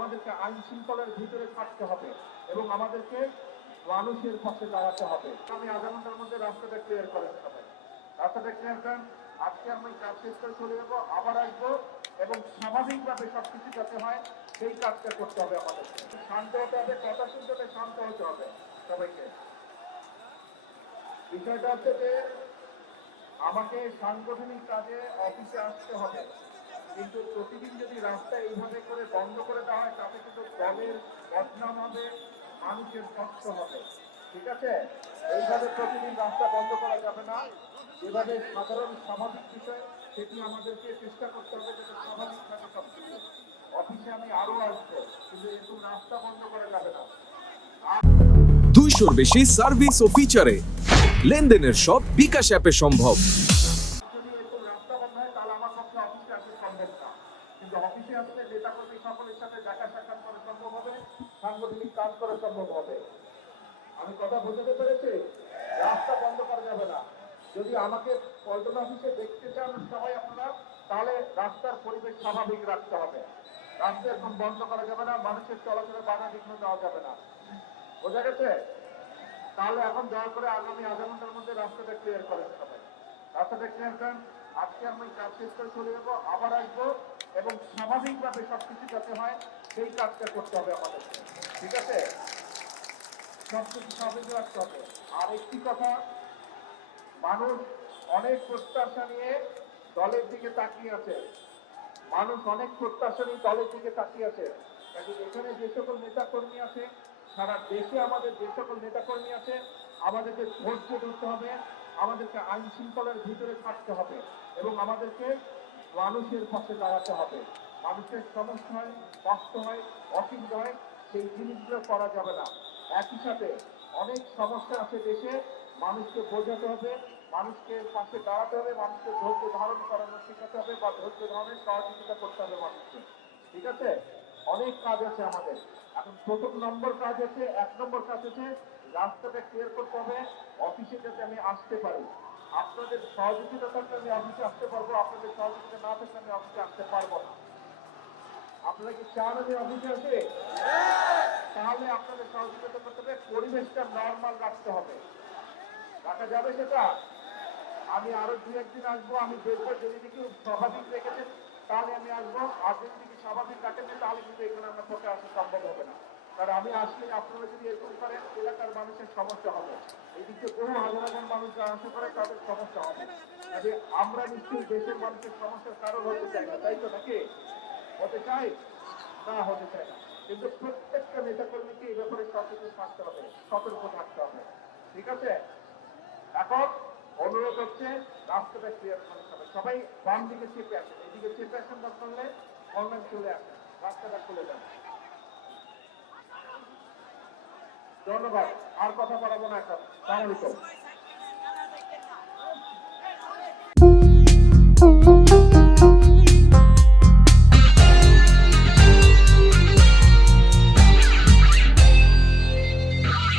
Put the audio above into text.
আমাদেরকে আইন শৃঙ্খলার ভিতরে থাকতে হবে এবং আমাদেরকে মানুষের পাশে দাঁড়াতে হবে। আমি আধা ঘন্টার মধ্যে রাস্তাটা ক্লিয়ার করেন সবাই, রাস্তাটা ক্লিয়ার করেন। আজকে আমি কাজ শেষ করে চলে যাবো, আবার আসবো এবং স্বাভাবিকভাবে সবকিছু যাতে হয় সেই কাজটা করতে হবে। আমাদেরকে শান্ত হতে হবে, কথা শুনতে হলে শান্ত হতে হবে সবাইকে। বিষয়টা হচ্ছে যে আমাকে সাংগঠনিক কাজে অফিসে আসতে হবে, কিন্তু প্রতিদিন যদি রাস্তা এইভাবে করে বন্ধ করে দেওয়া হয় তাতে কিন্তু দলের বদনাম হবে, মানুষের কষ্ট হবে। ঠিক আছে, এইভাবে প্রতিদিন রাস্তা বন্ধ করা যাবে না। যেভাবে সাধারণ স্বাভাবিক বিষয় সেটি আমাদেরকে চেষ্টা করতে হবে যাতে স্বাভাবিক থাকে সবকিছু। অফিসে আমি আরো আসবো, কিন্তু এরকম রাস্তা বন্ধ করা যাবে না। 200-র বেশি সার্ভিস ও ফিচারে লেনদেনের সব বিকাশ অ্যাপে সম্ভব। যদি এরকম রাস্তা বন্ধ হয় তাহলে আমার পক্ষে অফিসে আসা সম্ভব না, কিন্তু অফিসে আসলে নেতাকর্মী সকলের সাথে দেখা সাক্ষাৎ করা সম্ভব হবে, সাংগঠনিক কাজ করা সম্ভব হবে। আমি কথা বোঝাতে পেরেছি? রাস্তা বন্ধ করা যাবে না। যদি আমাকে পল্টন অফিসে দেখতে চান সবাই আপনারা, তাহলে রাস্তার পরিবেশ স্বাভাবিক রাখতে হবে। রাস্তা এখন বন্ধ করা যাবে না, মানুষের চলাচলে বাধা বিঘ্ন দেওয়া যাবে না। বোঝা গেছে? তাহলে এখন দয়া করে আগামী আধা ঘন্টার মধ্যে রাস্তাটা ক্লিয়ার করেন সবাই, রাস্তাটা ক্লিয়ার করেন। আজকে আমি কাজ শেষ করে চলে যাবো, আবার আসবো এবং স্বাভাবিকভাবে সবকিছু যাতে হয় সেই কাজটা করতে হবে আমাদেরকে। ঠিক আছে, সবকিছু স্বাভাবিক রাখতে হবে। আর একটি কথা, মানুষ অনেক প্রত্যাশা নিয়ে দলের দিকে তাকিয়ে আছে, মানুষ অনেক প্রত্যাশা নিয়ে দলের দিকে তাকিয়ে আছে। এখানে যে সকল নেতা কর্মী আছে, সারা দেশে আমাদের যে সকল নেতা কর্মী আছে, আমাদেরকে ধৈর্য ধরতে হবে, আমাদেরকে আইন শৃঙ্খলার ভিতরে থাকতে হবে এবং আমাদেরকে মানুষের পাশে দাঁড়াতে হবে। মানুষের সমস্যা হয়, কষ্ট হয়, অসুবিধা হয়, সেই জিনিসগুলো করা যাবে না। একই সাথে অনেক সমস্যা আছে দেশে, মানুষকে বোঝাতে হবে, মানুষকে পাশে দাঁড়াতে হবে, মানুষকে ধৈর্য ধারণ করানো শেখাতে হবে বা ধৈর্য ধারণের সহযোগিতা করতে হবে মানুষকে। ঠিক আছে, অনেক কাজ আছে আমাদের। এখন প্রথম নম্বর কাজ হচ্ছে, 1 নম্বর কাজ হচ্ছে রাস্তাটা ক্লিয়ার করতে হবে, অফিসে যাতে আমি আসতে পারি। আপনাদের সহযোগিতা থাকলে আমি অফিসে আসতে পারবো, আপনাদের সহযোগিতা না থাকলে আমি অফিসে আসতে পারবো না। আপনারা কি চান আমি অফিসে আসে? তাহলে আপনাদের সহযোগিতা করতে হবে, পরিবেশটা নর্মাল রাখতে হবে। রাখা যাবে সেটা? আমি আরো 2-1 দিন আসবো, আমি দেখবো যদি দেখি স্বাভাবিক রেখেছেন তাহলে আমি আসবো, আর যদি দেখি স্বাভাবিক রাখেন তাহলে কিন্তু এখানে আমার পক্ষে আসা সম্ভব হবে না। কারণ আমি আসলে আপনারা যদি এরকম করেন এলাকার মানুষের সমস্যা হবে, এই দিকে বহু হাজার হাজার মানুষ যারা আসা করে তাদের সমস্যা হবে। কাজে আমরা নিশ্চয়ই দেশের মানুষের সমস্যার কারণ হতে চাই না, তাই তো? নাকি হতে চাই না? হতে চাই না, কিন্তু প্রত্যেকটা নেতাকর্মীকে এই ব্যাপারে সচেতন থাকতে হবে, সতর্ক থাকতে হবে। ঠিক আছে, এখন অনুরোধ হচ্ছে রাস্তাটা ক্লিয়ার করতে হবে। সবাই বাম দিকে চেপে আসেন, এদিকে চেপে আসেন, দরকার হলে অনলাইন চলে আসেন, রাস্তাটা খুলে দেন। ধন্যবাদ, আর কথা বাড়াবো না এখন। আসসালামু আলাইকুম।